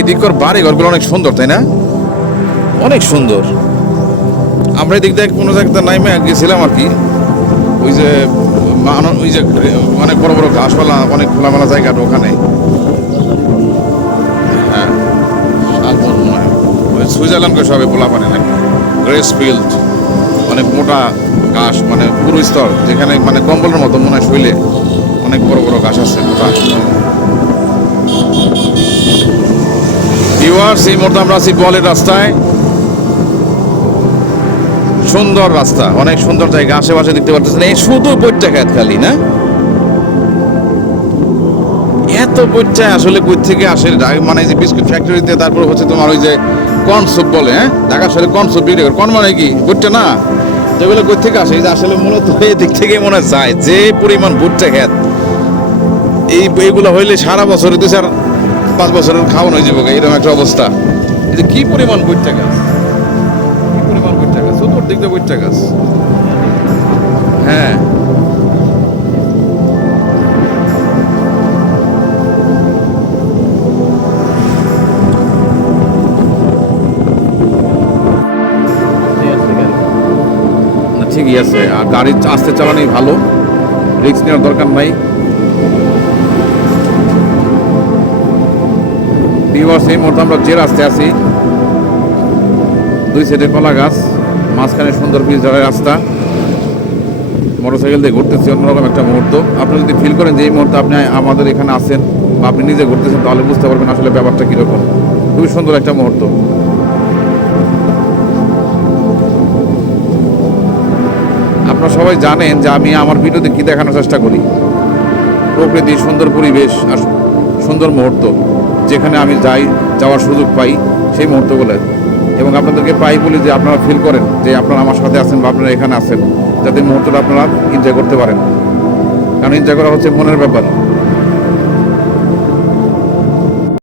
এদিকর বাড়ি ঘরগুলো অনেক সুন্দর, তাই না? অনেক সুন্দর। আমরা এদিক দিয়ে কোনো জায়গাতে নাইমে গেছিলাম আর কি, ওই যে ওই যে অনেক বড় বড় ঘাসওয়ালা অনেক খোলামেলা জায়গাটা ওখানে। হ্যাঁ, শালবন মনে হয় ওই সুইজারল্যান্ডকে সবে পোলা পানে নাকি গ্রেস ফিল্ড, অনেক মোটা ঘাস, মানে পুরো স্তর, যেখানে মানে কম্বলের মতো মনে হয় শৈলে অনেক বড় বড় ঘাস আছে মোটা। ভিউয়ার্স, এই মুহূর্তে আমরা আছি বলের রাস্তায়। সুন্দর রাস্তা, অনেক সুন্দর জায়গা, আশেপাশে দেখতে পাচ্ছেন এই শুধু বইটা খেত খালি না, এত বইটা আসলে কই থেকে আসে, মানে যে বিস্কুট ফ্যাক্টরিতে, তারপর হচ্ছে তোমার ওই যে কর্ন স্যুপ বলে, হ্যাঁ ঢাকা শহরে কর্ন স্যুপ বিক্রি করে, কর্ন মানে কি বইটা না, যেগুলো কই থেকে আসে, যে আসলে মূলত এই দিক থেকে মনে যায় যে পরিমাণ ভুট্টা খেত, এইগুলো হইলে সারা বছরে 2-4-5 বছরের খাওয়ানো হয়ে যাবে, এরকম একটা অবস্থা। এই যে কি পরিমাণ ভুট্টা গাছ, কি পরিমাণ ভুট্টা গাছ, চতুর্দিক দিয়ে ভুট্টা গাছ। হ্যাঁ, না ঠিকই আছে, আর গাড়ি আস্তে চালানোই ভালো, রিস্ক নেওয়ার দরকার নাই। এই মুহূর্তে আমরা যে রাস্তায় আছি, দুই সাইডে কলা গাছ, মাঝখানে সুন্দর পিচ ঝাড়ের রাস্তা, মোটরসাইকেল দিয়ে ঘুরতেছি, অন্যরকম একটা মুহূর্ত। আপনি যদি ফিল করেন যে এই মুহূর্তে আপনি আমাদের এখানে আছেন বা আপনি নিজে ঘুরতেছেন, তাহলে বুঝতে পারবেন আসলে ব্যাপারটা কীরকম। খুবই সুন্দর একটা মুহূর্ত। আপনারা সবাই জানেন যে আমি আমার ভিডিওতে কী দেখানোর চেষ্টা করি, প্রকৃতি, সুন্দর পরিবেশ আর সুন্দর মুহূর্ত, যেখানে আমি যাওয়ার সুযোগ পাই সেই মুহূর্তগুলো, এবং আপনাদেরকে পাই বলি যে আপনারা ফিল করেন যে আপনারা আমার সাথে আছেন বা আপনারা এখানে আছেন, যাতে মুহূর্তটা আপনারা এনজয় করতে পারেন, কারণ এনজয় করা হচ্ছে মনের ব্যাপার।